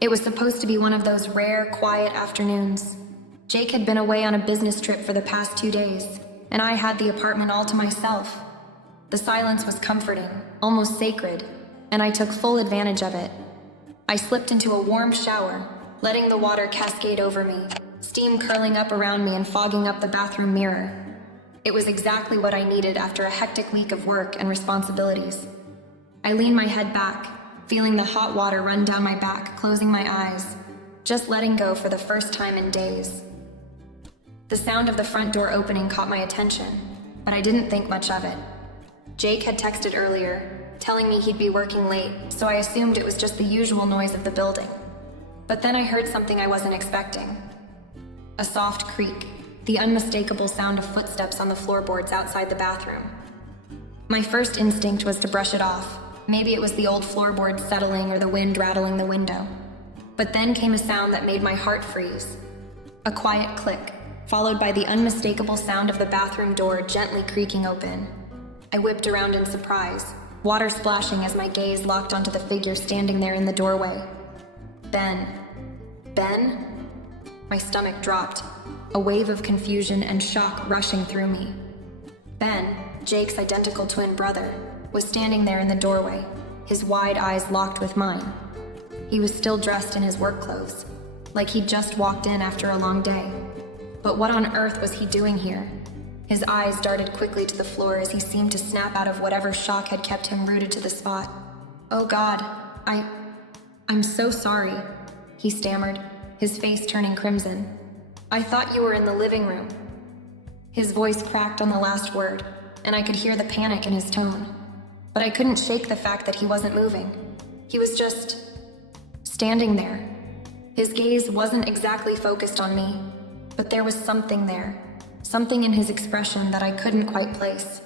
It was supposed to be one of those rare, quiet afternoons. Jake had been away on a business trip for the past 2 days, and I had the apartment all to myself. The silence was comforting, almost sacred, and I took full advantage of it. I slipped into a warm shower, letting the water cascade over me, steam curling up around me and fogging up the bathroom mirror. It was exactly what I needed after a hectic week of work and responsibilities. I leaned my head back, feeling the hot water run down my back, closing my eyes, just letting go for the first time in days. The sound of the front door opening caught my attention, but I didn't think much of it. Jake had texted earlier, telling me he'd be working late, so I assumed it was just the usual noise of the building. But then I heard something I wasn't expecting. A soft creak, the unmistakable sound of footsteps on the floorboards outside the bathroom. My first instinct was to brush it off. Maybe it was the old floorboards settling or the wind rattling the window. But then came a sound that made my heart freeze. A quiet click, followed by the unmistakable sound of the bathroom door gently creaking open. I whipped around in surprise, water splashing as my gaze locked onto the figure standing there in the doorway. Ben? My stomach dropped, a wave of confusion and shock rushing through me. Ben, Jake's identical twin brother, was standing there in the doorway, his wide eyes locked with mine. He was still dressed in his work clothes, like he'd just walked in after a long day. But what on earth was he doing here? His eyes darted quickly to the floor as he seemed to snap out of whatever shock had kept him rooted to the spot. "Oh God, I'm so sorry," he stammered, his face turning crimson. "I thought you were in the living room." His voice cracked on the last word, and I could hear the panic in his tone. But I couldn't shake the fact that he wasn't moving. He was just standing there. His gaze wasn't exactly focused on me, but there was something there, something in his expression that I couldn't quite place.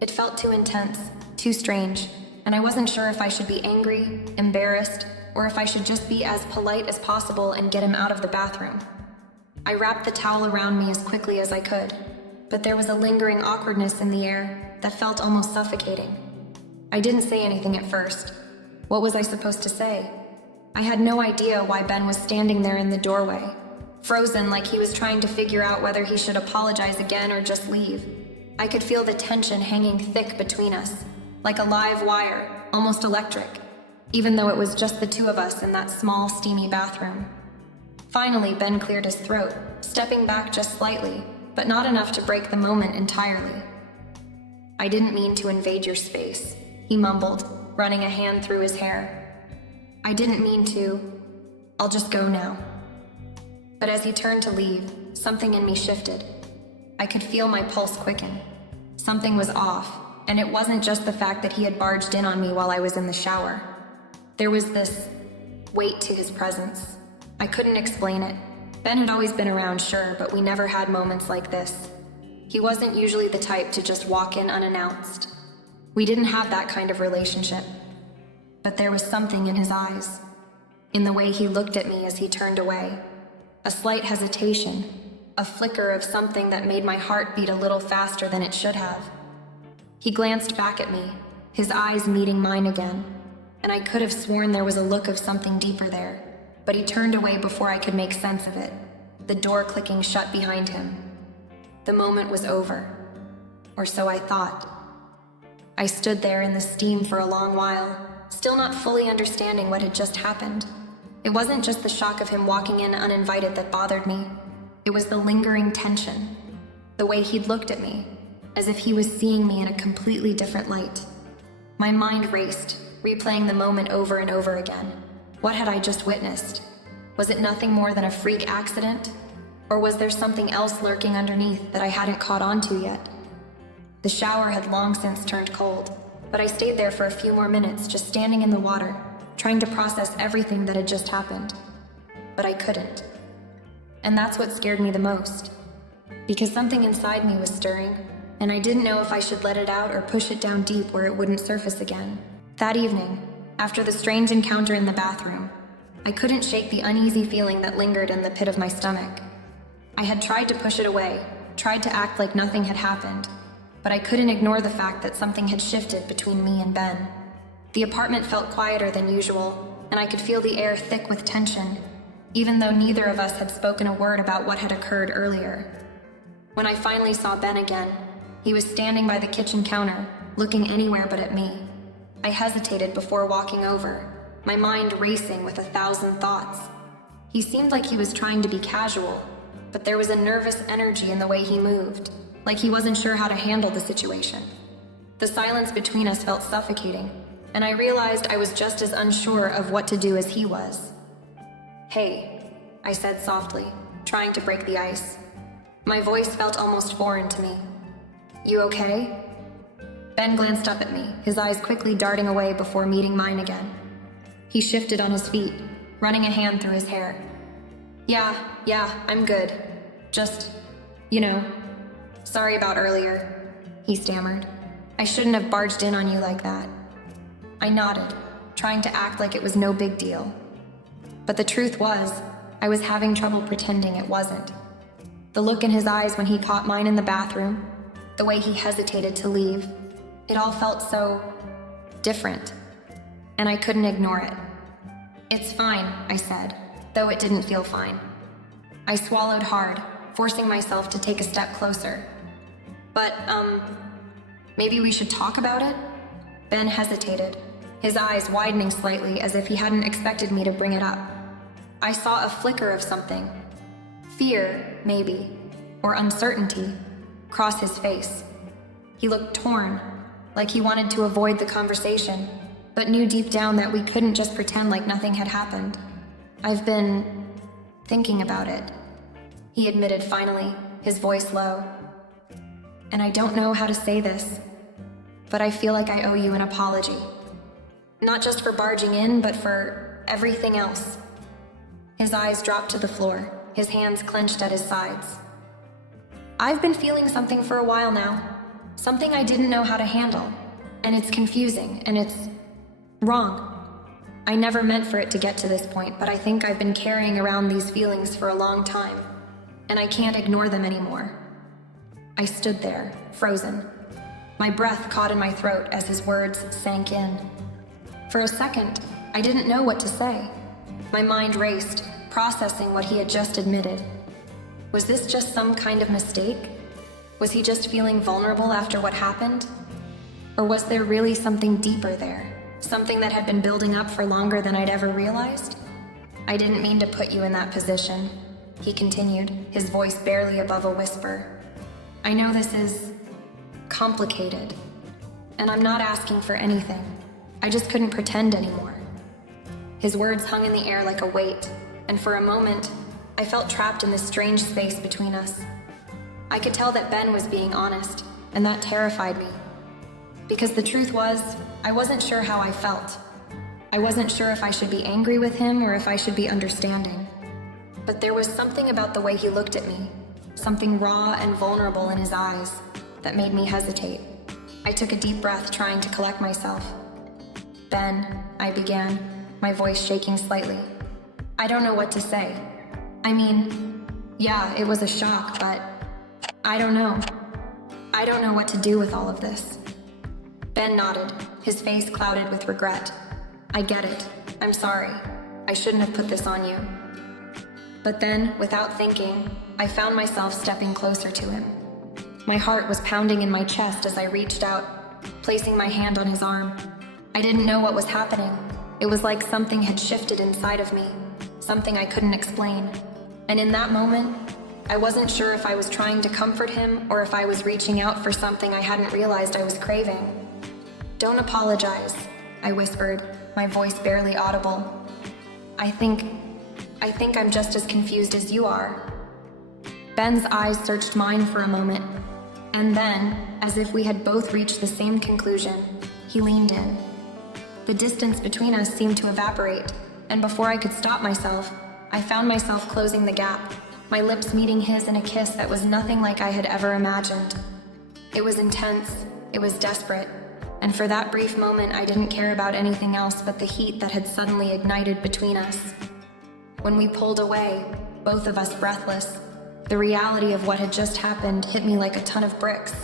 It felt too intense, too strange, and I wasn't sure if I should be angry, embarrassed, or if I should just be as polite as possible and get him out of the bathroom. I wrapped the towel around me as quickly as I could, but there was a lingering awkwardness in the air that felt almost suffocating. I didn't say anything at first. What was I supposed to say? I had no idea why Ben was standing there in the doorway, frozen like he was trying to figure out whether he should apologize again or just leave. I could feel the tension hanging thick between us, like a live wire, almost electric, even though it was just the two of us in that small, steamy bathroom. Finally, Ben cleared his throat, stepping back just slightly, but not enough to break the moment entirely. "I didn't mean to invade your space," he mumbled, running a hand through his hair. "I didn't mean to. I'll just go now." But as he turned to leave, something in me shifted. I could feel my pulse quicken. Something was off, and it wasn't just the fact that he had barged in on me while I was in the shower. There was this weight to his presence. I couldn't explain it. Ben had always been around, sure, but we never had moments like this. He wasn't usually the type to just walk in unannounced. We didn't have that kind of relationship. But there was something in his eyes, in the way he looked at me as he turned away. A slight hesitation, a flicker of something that made my heart beat a little faster than it should have. He glanced back at me, his eyes meeting mine again, and I could have sworn there was a look of something deeper there, but he turned away before I could make sense of it, the door clicking shut behind him. The moment was over, or so I thought. I stood there in the steam for a long while, still not fully understanding what had just happened. It wasn't just the shock of him walking in uninvited that bothered me. It was the lingering tension, the way he'd looked at me, as if he was seeing me in a completely different light. My mind raced, replaying the moment over and over again. What had I just witnessed? Was it nothing more than a freak accident? Or was there something else lurking underneath that I hadn't caught on to yet? The shower had long since turned cold, but I stayed there for a few more minutes, just standing in the water, trying to process everything that had just happened. But I couldn't. And that's what scared me the most. Because something inside me was stirring, and I didn't know if I should let it out or push it down deep where it wouldn't surface again. That evening, after the strange encounter in the bathroom, I couldn't shake the uneasy feeling that lingered in the pit of my stomach. I had tried to push it away, tried to act like nothing had happened, but I couldn't ignore the fact that something had shifted between me and Ben. The apartment felt quieter than usual, and I could feel the air thick with tension, even though neither of us had spoken a word about what had occurred earlier. When I finally saw Ben again, he was standing by the kitchen counter, looking anywhere but at me. I hesitated before walking over, my mind racing with 1,000 thoughts. He seemed like he was trying to be casual, but there was a nervous energy in the way he moved, like he wasn't sure how to handle the situation. The silence between us felt suffocating, and I realized I was just as unsure of what to do as he was. "Hey," I said softly, trying to break the ice. My voice felt almost foreign to me. "You okay?" Ben glanced up at me, his eyes quickly darting away before meeting mine again. He shifted on his feet, running a hand through his hair. Yeah, I'm good. Just, sorry about earlier," he stammered. "I shouldn't have barged in on you like that." I nodded, trying to act like it was no big deal. But the truth was, I was having trouble pretending it wasn't. The look in his eyes when he caught mine in the bathroom, the way he hesitated to leave, it all felt so different, and I couldn't ignore it. "It's fine," I said, though it didn't feel fine. I swallowed hard, forcing myself to take a step closer. But, maybe we should talk about it?" Ben hesitated, his eyes widening slightly as if he hadn't expected me to bring it up. I saw a flicker of something, fear, maybe, or uncertainty, cross his face. He looked torn, like he wanted to avoid the conversation, but knew deep down that we couldn't just pretend like nothing had happened. "I've been thinking about it," he admitted finally, his voice low. "And I don't know how to say this, but I feel like I owe you an apology. Not just for barging in, but for everything else." His eyes dropped to the floor, his hands clenched at his sides. "I've been feeling something for a while now, something I didn't know how to handle, and it's confusing, and it's wrong. I never meant for it to get to this point, but I think I've been carrying around these feelings for a long time, and I can't ignore them anymore." I stood there, frozen. My breath caught in my throat as his words sank in. For a second, I didn't know what to say. My mind raced, processing what he had just admitted. Was this just some kind of mistake? Was he just feeling vulnerable after what happened? Or was there really something deeper there? Something that had been building up for longer than I'd ever realized? "I didn't mean to put you in that position," he continued, his voice barely above a whisper. "I know this is complicated, and I'm not asking for anything. I just couldn't pretend anymore." His words hung in the air like a weight, and for a moment, I felt trapped in this strange space between us. I could tell that Ben was being honest, and that terrified me. Because the truth was, I wasn't sure how I felt. I wasn't sure if I should be angry with him or if I should be understanding. But there was something about the way he looked at me, something raw and vulnerable in his eyes, that made me hesitate. I took a deep breath, trying to collect myself. "Ben," I began, my voice shaking slightly. "I don't know what to say. I mean, yeah, it was a shock, but I don't know. I don't know what to do with all of this." Ben nodded, his face clouded with regret. "I get it. I'm sorry. I shouldn't have put this on you." But then, without thinking, I found myself stepping closer to him. My heart was pounding in my chest as I reached out, placing my hand on his arm. I didn't know what was happening. It was like something had shifted inside of me, something I couldn't explain. And in that moment, I wasn't sure if I was trying to comfort him or if I was reaching out for something I hadn't realized I was craving. "Don't apologize," I whispered, my voice barely audible. I think I'm just as confused as you are." Ben's eyes searched mine for a moment, and then, as if we had both reached the same conclusion, he leaned in. The distance between us seemed to evaporate, and before I could stop myself, I found myself closing the gap, my lips meeting his in a kiss that was nothing like I had ever imagined. It was intense, it was desperate, and for that brief moment I didn't care about anything else but the heat that had suddenly ignited between us. When we pulled away, both of us breathless, the reality of what had just happened hit me like a ton of bricks.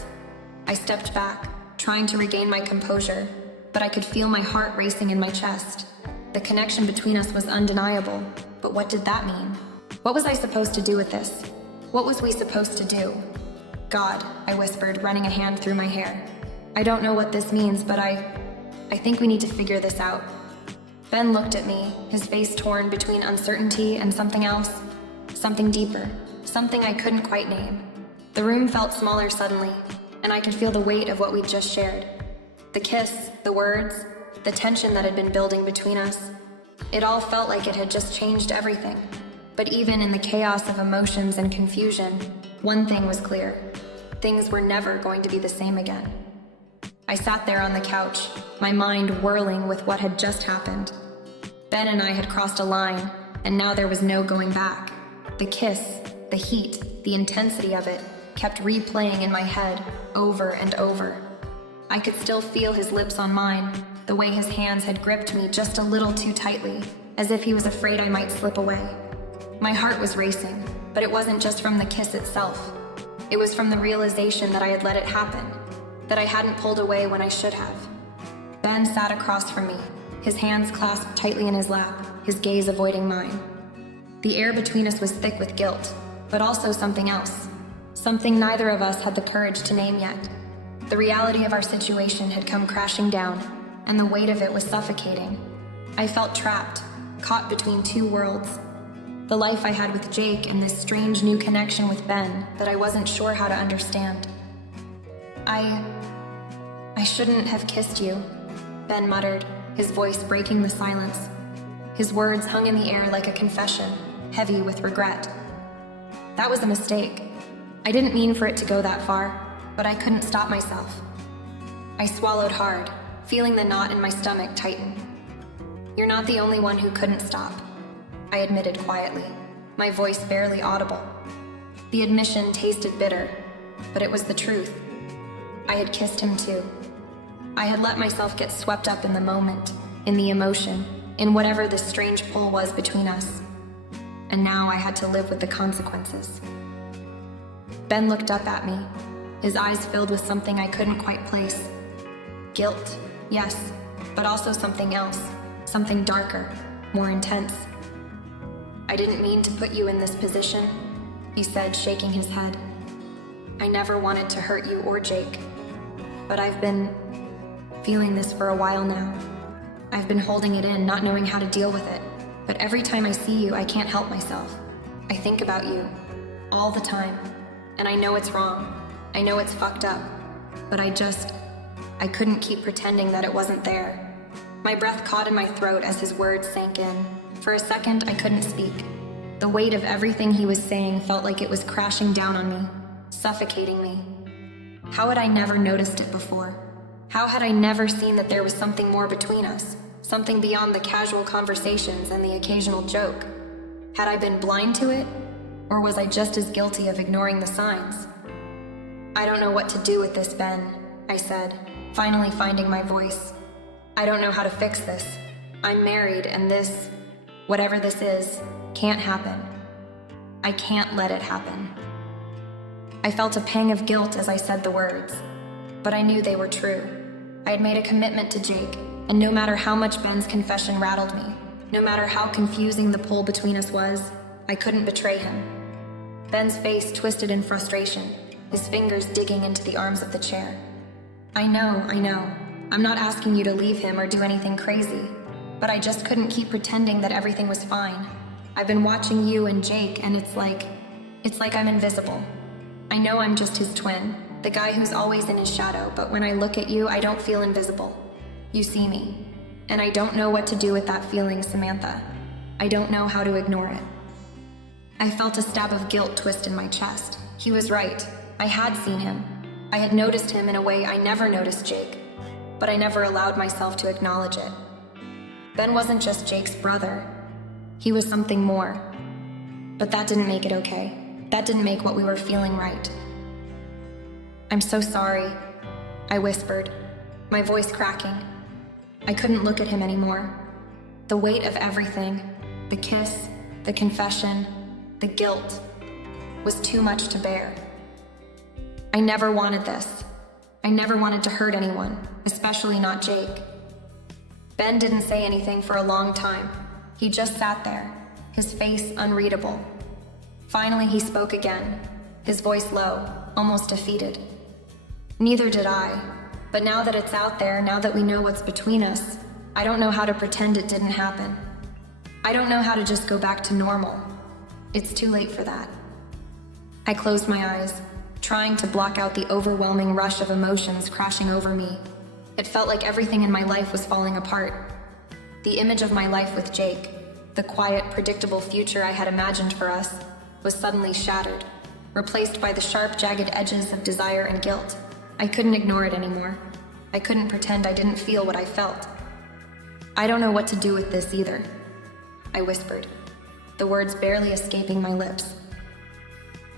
I stepped back, trying to regain my composure, but I could feel my heart racing in my chest. The connection between us was undeniable, but what did that mean? What was I supposed to do with this? What was we supposed to do? God, I whispered, running a hand through my hair. I don't know what this means, but I think we need to figure this out. Ben looked at me, his face torn between uncertainty and something else. Something deeper, something I couldn't quite name. The room felt smaller suddenly, and I could feel the weight of what we'd just shared. The kiss, the words, the tension that had been building between us. It all felt like it had just changed everything. But even in the chaos of emotions and confusion, one thing was clear. Things were never going to be the same again. I sat there on the couch, my mind whirling with what had just happened. Ben and I had crossed a line, and now there was no going back. The kiss, the heat, the intensity of it kept replaying in my head over and over. I could still feel his lips on mine, the way his hands had gripped me just a little too tightly, as if he was afraid I might slip away. My heart was racing, but it wasn't just from the kiss itself. It was from the realization that I had let it happen, that I hadn't pulled away when I should have. Ben sat across from me, his hands clasped tightly in his lap, his gaze avoiding mine. The air between us was thick with guilt, but also something else. Something neither of us had the courage to name yet. The reality of our situation had come crashing down, and the weight of it was suffocating. I felt trapped, caught between two worlds. The life I had with Jake and this strange new connection with Ben that I wasn't sure how to understand. I shouldn't have kissed you, Ben muttered, his voice breaking the silence. His words hung in the air like a confession, heavy with regret. That was a mistake. I didn't mean for it to go that far, but I couldn't stop myself. I swallowed hard, feeling the knot in my stomach tighten. You're not the only one who couldn't stop, I admitted quietly, my voice barely audible. The admission tasted bitter, but it was the truth. I had kissed him too. I had let myself get swept up in the moment, in the emotion, in whatever this strange pull was between us. And now I had to live with the consequences. Ben looked up at me, his eyes filled with something I couldn't quite place. Guilt, yes, but also something else, something darker, more intense. I didn't mean to put you in this position, he said, shaking his head. I never wanted to hurt you or Jake, but I've been feeling this for a while now. I've been holding it in, not knowing how to deal with it, but every time I see you, I can't help myself. I think about you, all the time, and I know it's wrong. I know it's fucked up, but I couldn't keep pretending that it wasn't there. My breath caught in my throat as his words sank in. For a second, I couldn't speak. The weight of everything he was saying felt like it was crashing down on me, suffocating me. How had I never noticed it before? How had I never seen that there was something more between us? Something beyond the casual conversations and the occasional joke? Had I been blind to it? Or was I just as guilty of ignoring the signs? I don't know what to do with this, Ben, I said, finally finding my voice. I don't know how to fix this. I'm married, and this, whatever this is, can't happen. I can't let it happen. I felt a pang of guilt as I said the words, but I knew they were true. I had made a commitment to Jake, and no matter how much Ben's confession rattled me, no matter how confusing the pull between us was, I couldn't betray him. Ben's face twisted in frustration, his fingers digging into the arms of the chair. I know. I'm not asking you to leave him or do anything crazy, but I just couldn't keep pretending that everything was fine. I've been watching you and Jake, and it's like I'm invisible. I know I'm just his twin, the guy who's always in his shadow, but when I look at you, I don't feel invisible. You see me, and I don't know what to do with that feeling, Samantha. I don't know how to ignore it. I felt a stab of guilt twist in my chest. He was right. I had seen him. I had noticed him in a way I never noticed Jake, but I never allowed myself to acknowledge it. Ben wasn't just Jake's brother. He was something more. But that didn't make it okay. That didn't make what we were feeling right. I'm so sorry, I whispered, my voice cracking. I couldn't look at him anymore. The weight of everything, the kiss, the confession, the guilt, was too much to bear. I never wanted this. I never wanted to hurt anyone, especially not Jake. Ben didn't say anything for a long time. He just sat there, his face unreadable. Finally, he spoke again, his voice low, almost defeated. Neither did I, but now that it's out there, now that we know what's between us, I don't know how to pretend it didn't happen. I don't know how to just go back to normal. It's too late for that. I closed my eyes, trying to block out the overwhelming rush of emotions crashing over me. It felt like everything in my life was falling apart. The image of my life with Jake, the quiet, predictable future I had imagined for us, was suddenly shattered, replaced by the sharp, jagged edges of desire and guilt. I couldn't ignore it anymore. I couldn't pretend I didn't feel what I felt. I don't know what to do with this either, I whispered, the words barely escaping my lips.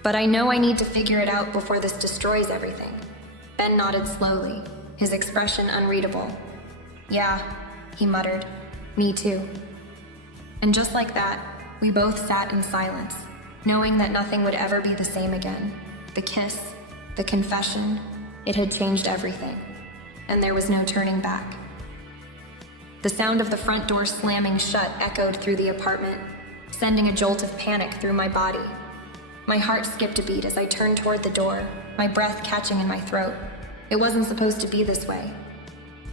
But I know I need to figure it out before this destroys everything. Ben nodded slowly, his expression unreadable. Yeah, he muttered. Me too. And just like that, we both sat in silence, knowing that nothing would ever be the same again. The kiss, the confession, it had changed everything, and there was no turning back. The sound of the front door slamming shut echoed through the apartment, sending a jolt of panic through my body. My heart skipped a beat as I turned toward the door, my breath catching in my throat. It wasn't supposed to be this way.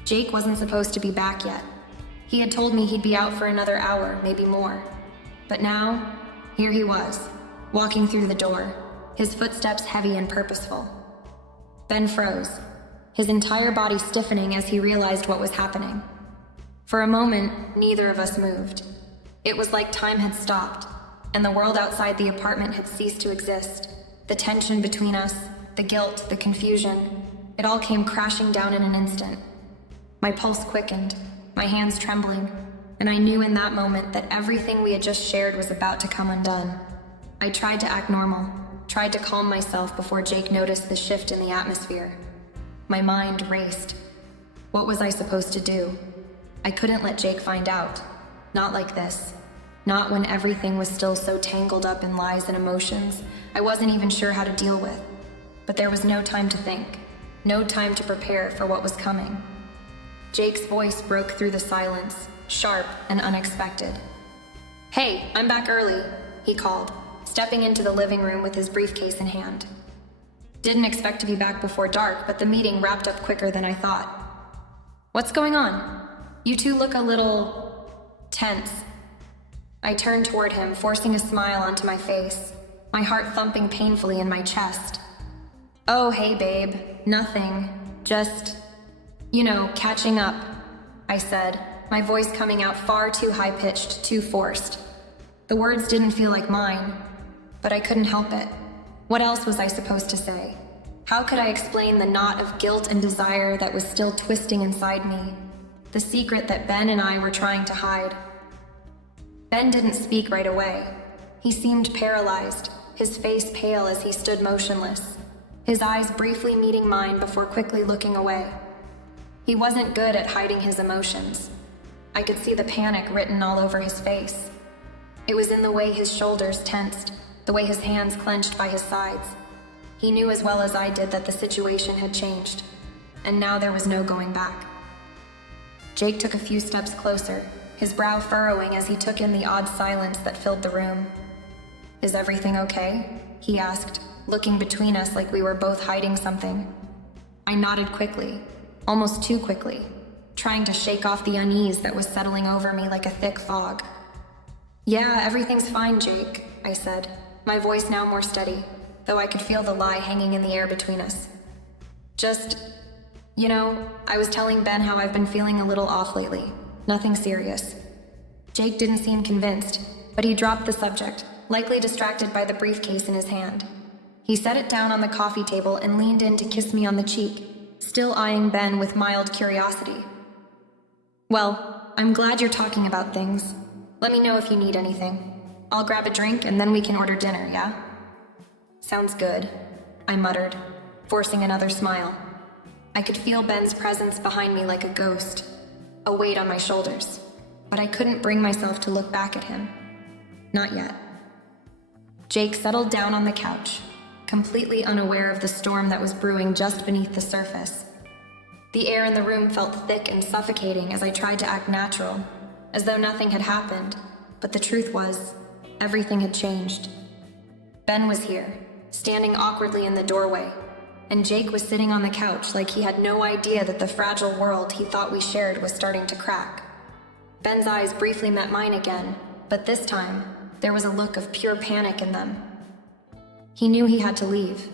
Jake wasn't supposed to be back yet. He had told me he'd be out for another hour, maybe more. But now, here he was, walking through the door, his footsteps heavy and purposeful. Ben froze, his entire body stiffening as he realized what was happening. For a moment, neither of us moved. It was like time had stopped, and the world outside the apartment had ceased to exist. The tension between us, the guilt, the confusion, it all came crashing down in an instant. My pulse quickened, my hands trembling, and I knew in that moment that everything we had just shared was about to come undone. I tried to act normal, tried to calm myself before Jake noticed the shift in the atmosphere. My mind raced. What was I supposed to do? I couldn't let Jake find out. Not like this. Not when everything was still so tangled up in lies and emotions I wasn't even sure how to deal with. But there was no time to think, no time to prepare for what was coming. Jake's voice broke through the silence, sharp and unexpected. "Hey, I'm back early," he called, stepping into the living room with his briefcase in hand. Didn't expect to be back before dark, but the meeting wrapped up quicker than I thought. "What's going on? You two look a little tense." I turned toward him, forcing a smile onto my face, my heart thumping painfully in my chest. "Oh, hey, babe. Nothing. Just, catching up," I said, my voice coming out far too high-pitched, too forced. The words didn't feel like mine, but I couldn't help it. What else was I supposed to say? How could I explain the knot of guilt and desire that was still twisting inside me? The secret that Ben and I were trying to hide. Ben didn't speak right away. He seemed paralyzed, his face pale as he stood motionless, his eyes briefly meeting mine before quickly looking away. He wasn't good at hiding his emotions. I could see the panic written all over his face. It was in the way his shoulders tensed, the way his hands clenched by his sides. He knew as well as I did that the situation had changed, and now there was no going back. Jake took a few steps closer, his brow furrowing as he took in the odd silence that filled the room. "Is everything okay?" he asked, looking between us like we were both hiding something. I nodded quickly, almost too quickly, trying to shake off the unease that was settling over me like a thick fog. "Yeah, everything's fine, Jake," I said, my voice now more steady, though I could feel the lie hanging in the air between us. "Just, I was telling Ben how I've been feeling a little off lately. Nothing serious." Jake didn't seem convinced, but he dropped the subject, likely distracted by the briefcase in his hand. He set it down on the coffee table and leaned in to kiss me on the cheek, still eyeing Ben with mild curiosity. "Well, I'm glad you're talking about things. Let me know if you need anything. I'll grab a drink and then we can order dinner, yeah?" "Sounds good," I muttered, forcing another smile. I could feel Ben's presence behind me like a ghost, a weight on my shoulders, but I couldn't bring myself to look back at him. Not yet. Jake settled down on the couch, completely unaware of the storm that was brewing just beneath the surface. The air in the room felt thick and suffocating as I tried to act natural, as though nothing had happened, but the truth was, everything had changed. Ben was here, standing awkwardly in the doorway, and Jake was sitting on the couch like he had no idea that the fragile world he thought we shared was starting to crack. Ben's eyes briefly met mine again, but this time, there was a look of pure panic in them. He knew he had to leave,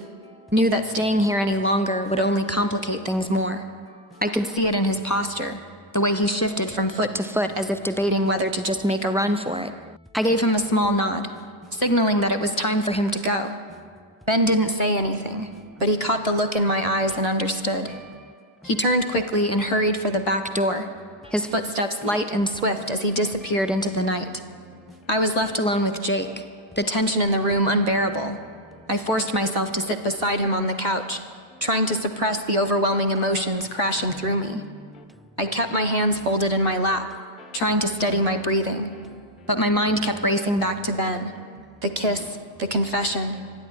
knew that staying here any longer would only complicate things more. I could see it in his posture, the way he shifted from foot to foot as if debating whether to just make a run for it. I gave him a small nod, signaling that it was time for him to go. Ben didn't say anything, but he caught the look in my eyes and understood. He turned quickly and hurried for the back door, his footsteps light and swift as he disappeared into the night. I was left alone with Jake, the tension in the room unbearable. I forced myself to sit beside him on the couch, trying to suppress the overwhelming emotions crashing through me. I kept my hands folded in my lap, trying to steady my breathing, but my mind kept racing back to Ben. The kiss, the confession,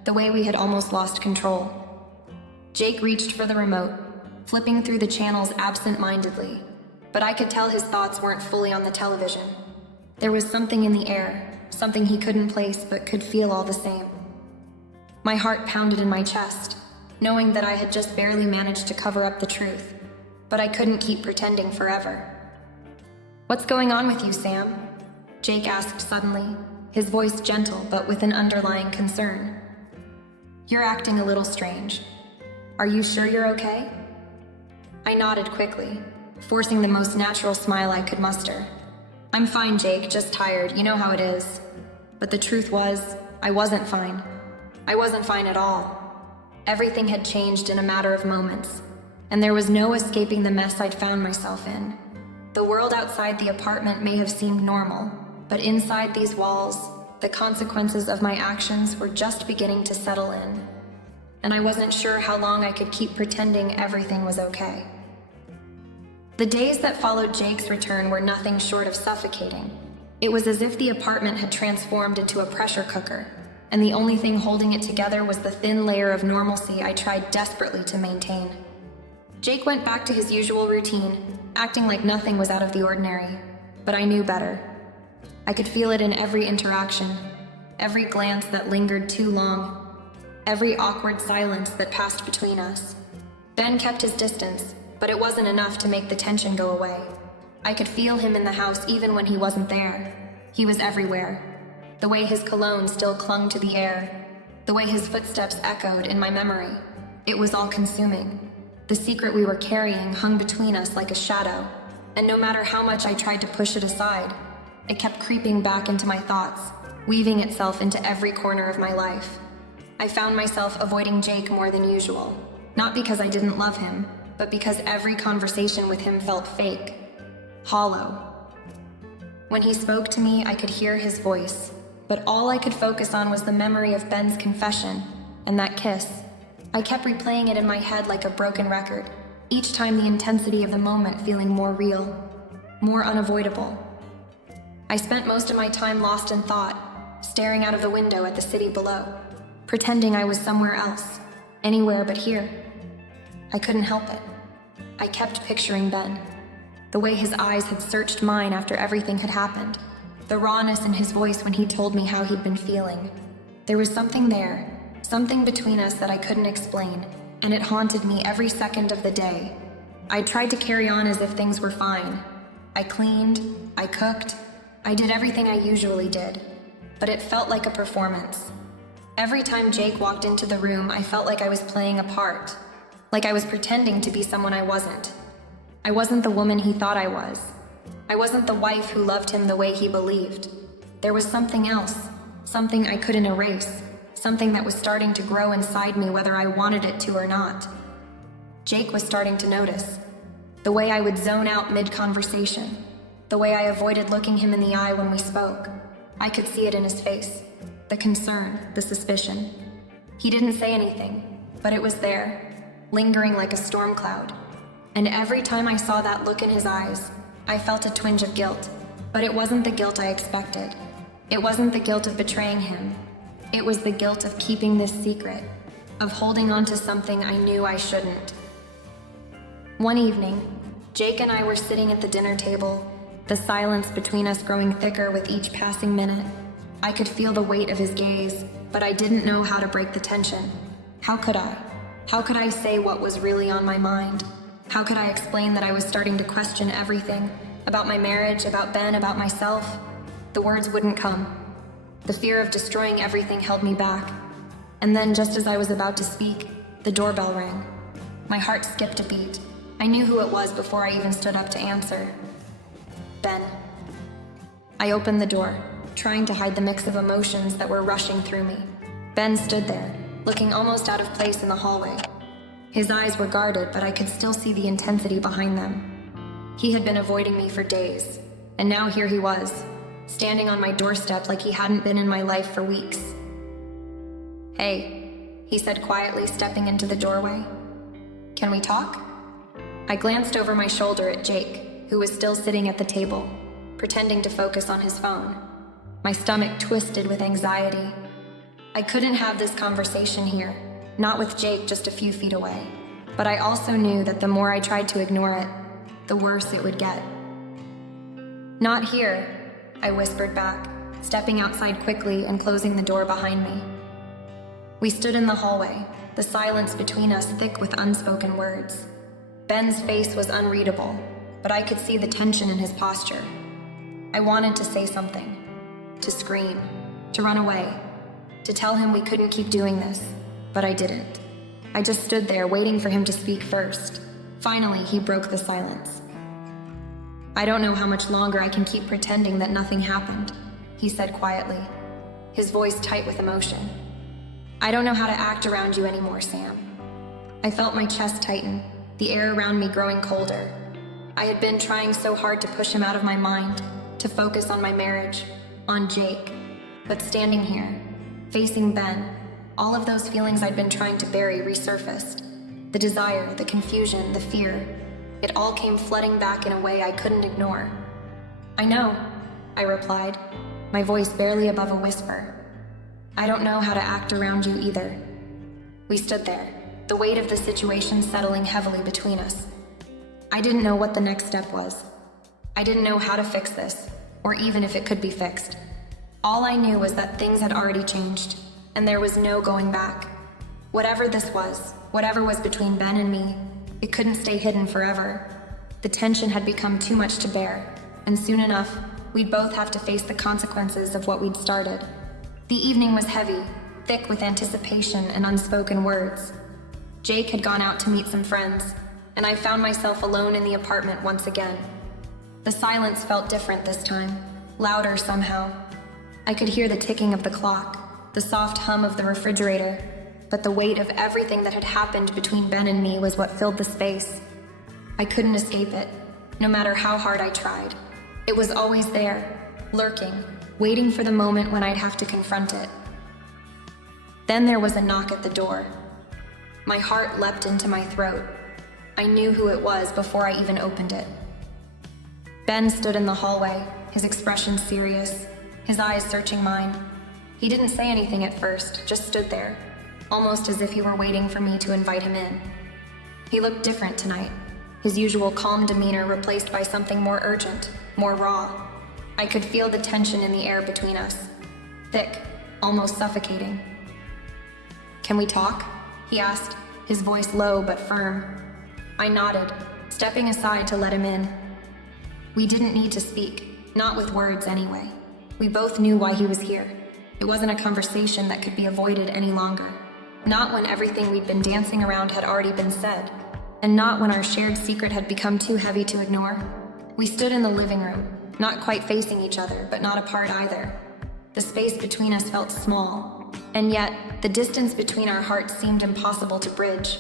the way we had almost lost control. Jake reached for the remote, flipping through the channels absent-mindedly, but I could tell his thoughts weren't fully on the television. There was something in the air, something he couldn't place but could feel all the same. My heart pounded in my chest, knowing that I had just barely managed to cover up the truth, but I couldn't keep pretending forever. "What's going on with you, Sam?" Jake asked suddenly, his voice gentle but with an underlying concern. "You're acting a little strange. Are you sure you're okay?" I nodded quickly, forcing the most natural smile I could muster. "I'm fine, Jake, just tired, you know how it is." But the truth was, I wasn't fine. I wasn't fine at all. Everything had changed in a matter of moments, and there was no escaping the mess I'd found myself in. The world outside the apartment may have seemed normal, but inside these walls, the consequences of my actions were just beginning to settle in, and I wasn't sure how long I could keep pretending everything was okay. The days that followed Jake's return were nothing short of suffocating. It was as if the apartment had transformed into a pressure cooker, and the only thing holding it together was the thin layer of normalcy I tried desperately to maintain. Jake went back to his usual routine, acting like nothing was out of the ordinary, but I knew better. I could feel it in every interaction, every glance that lingered too long, every awkward silence that passed between us. Ben kept his distance, but it wasn't enough to make the tension go away. I could feel him in the house even when he wasn't there. He was everywhere. The way his cologne still clung to the air, the way his footsteps echoed in my memory. It was all-consuming. The secret we were carrying hung between us like a shadow, and no matter how much I tried to push it aside, it kept creeping back into my thoughts, weaving itself into every corner of my life. I found myself avoiding Jake more than usual, not because I didn't love him, but because every conversation with him felt fake, hollow. When he spoke to me, I could hear his voice, but all I could focus on was the memory of Ben's confession and that kiss. I kept replaying it in my head like a broken record, each time the intensity of the moment feeling more real, more unavoidable. I spent most of my time lost in thought, staring out of the window at the city below, pretending I was somewhere else, anywhere but here. I couldn't help it. I kept picturing Ben, the way his eyes had searched mine after everything had happened, the rawness in his voice when he told me how he'd been feeling. There was something there, something between us that I couldn't explain, and it haunted me every second of the day. I tried to carry on as if things were fine. I cleaned, I cooked, I did everything I usually did, but it felt like a performance. Every time Jake walked into the room, I felt like I was playing a part, like I was pretending to be someone I wasn't. I wasn't the woman he thought I was. I wasn't the wife who loved him the way he believed. There was something else, something I couldn't erase, something that was starting to grow inside me whether I wanted it to or not. Jake was starting to notice. The way I would zone out mid-conversation, the way I avoided looking him in the eye when we spoke. I could see it in his face, the concern, the suspicion. He didn't say anything, but it was there, lingering like a storm cloud. And every time I saw that look in his eyes, I felt a twinge of guilt, but it wasn't the guilt I expected. It wasn't the guilt of betraying him. It was the guilt of keeping this secret, of holding on to something I knew I shouldn't. One evening, Jake and I were sitting at the dinner table, the silence between us growing thicker with each passing minute. I could feel the weight of his gaze, but I didn't know how to break the tension. How could I? How could I say what was really on my mind? How could I explain that I was starting to question everything? About my marriage, about Ben, about myself? The words wouldn't come. The fear of destroying everything held me back. And then, just as I was about to speak, the doorbell rang. My heart skipped a beat. I knew who it was before I even stood up to answer. Ben. I opened the door, trying to hide the mix of emotions that were rushing through me. Ben stood there, looking almost out of place in the hallway. His eyes were guarded, but I could still see the intensity behind them. He had been avoiding me for days, and now here he was, standing on my doorstep like he hadn't been in my life for weeks. "Hey," he said quietly, stepping into the doorway. "Can we talk?" I glanced over my shoulder at Jake, who was still sitting at the table, pretending to focus on his phone. My stomach twisted with anxiety. I couldn't have this conversation here, not with Jake just a few feet away. But I also knew that the more I tried to ignore it, the worse it would get. "Not here," I whispered back, stepping outside quickly and closing the door behind me. We stood in the hallway, the silence between us thick with unspoken words. Ben's face was unreadable, but I could see the tension in his posture. I wanted to say something, to scream, to run away, to tell him we couldn't keep doing this, but I didn't. I just stood there waiting for him to speak first. Finally, he broke the silence. "I don't know how much longer I can keep pretending that nothing happened," he said quietly, his voice tight with emotion. "I don't know how to act around you anymore, Sam." I felt my chest tighten, the air around me growing colder. I had been trying so hard to push him out of my mind, to focus on my marriage, on Jake. But standing here, facing Ben, all of those feelings I'd been trying to bury resurfaced. The desire, the confusion, the fear. It all came flooding back in a way I couldn't ignore. "I know," I replied, my voice barely above a whisper. "I don't know how to act around you either." We stood there, the weight of the situation settling heavily between us. I didn't know what the next step was. I didn't know how to fix this, or even if it could be fixed. All I knew was that things had already changed, and there was no going back. Whatever this was, whatever was between Ben and me, it couldn't stay hidden forever. The tension had become too much to bear, and soon enough, we'd both have to face the consequences of what we'd started. The evening was heavy, thick with anticipation and unspoken words. Jake had gone out to meet some friends, and I found myself alone in the apartment once again. The silence felt different this time, louder somehow. I could hear the ticking of the clock, the soft hum of the refrigerator, but the weight of everything that had happened between Ben and me was what filled the space. I couldn't escape it, no matter how hard I tried. It was always there, lurking, waiting for the moment when I'd have to confront it. Then there was a knock at the door. My heart leapt into my throat. I knew who it was before I even opened it. Ben stood in the hallway, his expression serious, his eyes searching mine. He didn't say anything at first, just stood there, almost as if he were waiting for me to invite him in. He looked different tonight, his usual calm demeanor replaced by something more urgent, more raw. I could feel the tension in the air between us, thick, almost suffocating. "Can we talk?" he asked, his voice low but firm. I nodded, stepping aside to let him in. We didn't need to speak, not with words anyway. We both knew why he was here. It wasn't a conversation that could be avoided any longer. Not when everything we'd been dancing around had already been said, and not when our shared secret had become too heavy to ignore. We stood in the living room, not quite facing each other, but not apart either. The space between us felt small, and yet the distance between our hearts seemed impossible to bridge.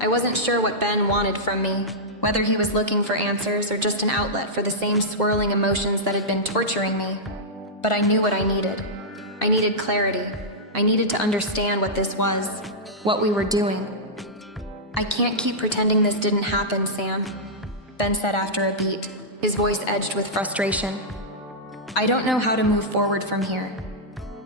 I wasn't sure what Ben wanted from me, whether he was looking for answers or just an outlet for the same swirling emotions that had been torturing me. But I knew what I needed. I needed clarity. I needed to understand what this was, what we were doing. "I can't keep pretending this didn't happen, Sam," Ben said after a beat, his voice edged with frustration. "I don't know how to move forward from here.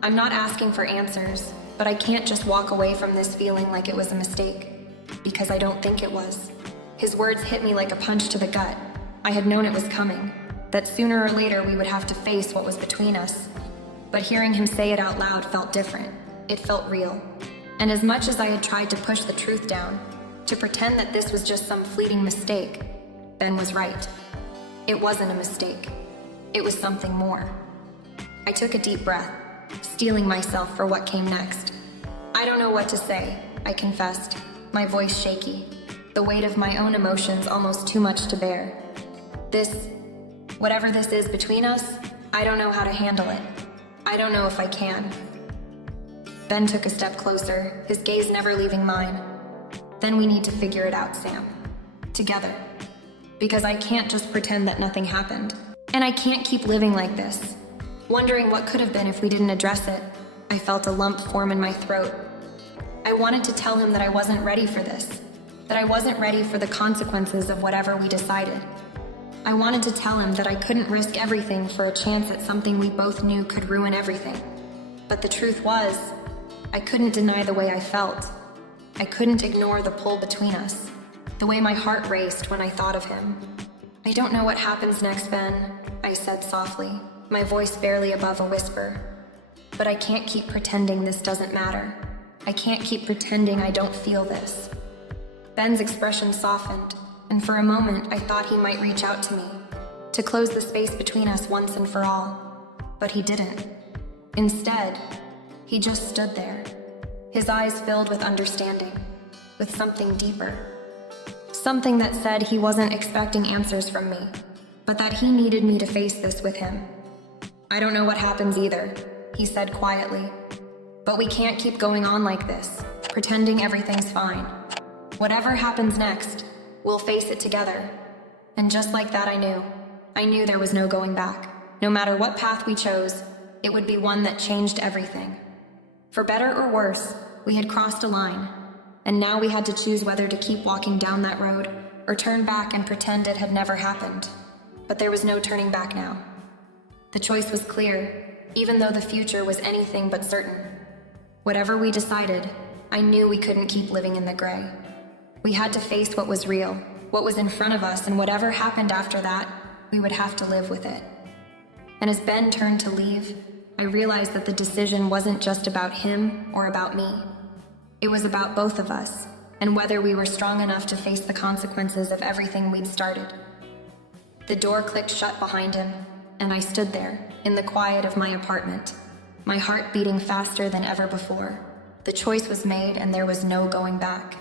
I'm not asking for answers, but I can't just walk away from this feeling like it was a mistake, because I don't think it was." His words hit me like a punch to the gut. I had known it was coming, that sooner or later we would have to face what was between us. But hearing him say it out loud felt different. It felt real. And as much as I had tried to push the truth down, to pretend that this was just some fleeting mistake, Ben was right. It wasn't a mistake. It was something more. I took a deep breath, steeling myself for what came next. I don't know what to say, I confessed, my voice shaky, the weight of my own emotions almost too much to bear. Whatever this is between us, I don't know how to handle it. I don't know if I can. Ben took a step closer, his gaze never leaving mine. Then we need to figure it out, Sam. Together. Because I can't just pretend that nothing happened. And I can't keep living like this, wondering what could have been if we didn't address it. I felt a lump form in my throat. I wanted to tell him that I wasn't ready for this, that I wasn't ready for the consequences of whatever we decided. I wanted to tell him that I couldn't risk everything for a chance at something we both knew could ruin everything. But the truth was, I couldn't deny the way I felt. I couldn't ignore the pull between us, the way my heart raced when I thought of him. I don't know what happens next, Ben, I said softly, my voice barely above a whisper. But I can't keep pretending this doesn't matter. I can't keep pretending I don't feel this. Ben's expression softened, and for a moment I thought he might reach out to me, to close the space between us once and for all. But he didn't. Instead, he just stood there, his eyes filled with understanding, with something deeper. Something that said he wasn't expecting answers from me, but that he needed me to face this with him. I don't know what happens either, he said quietly. But we can't keep going on like this, pretending everything's fine. Whatever happens next, we'll face it together. And just like that, I knew there was no going back. No matter what path we chose, it would be one that changed everything. For better or worse, we had crossed a line, and now we had to choose whether to keep walking down that road or turn back and pretend it had never happened. But there was no turning back now. The choice was clear, even though the future was anything but certain. Whatever we decided, I knew we couldn't keep living in the gray. We had to face what was real, what was in front of us, and whatever happened after that, we would have to live with it. And as Ben turned to leave, I realized that the decision wasn't just about him or about me. It was about both of us, and whether we were strong enough to face the consequences of everything we'd started. The door clicked shut behind him, and I stood there, in the quiet of my apartment, my heart beating faster than ever before. The choice was made, and there was no going back.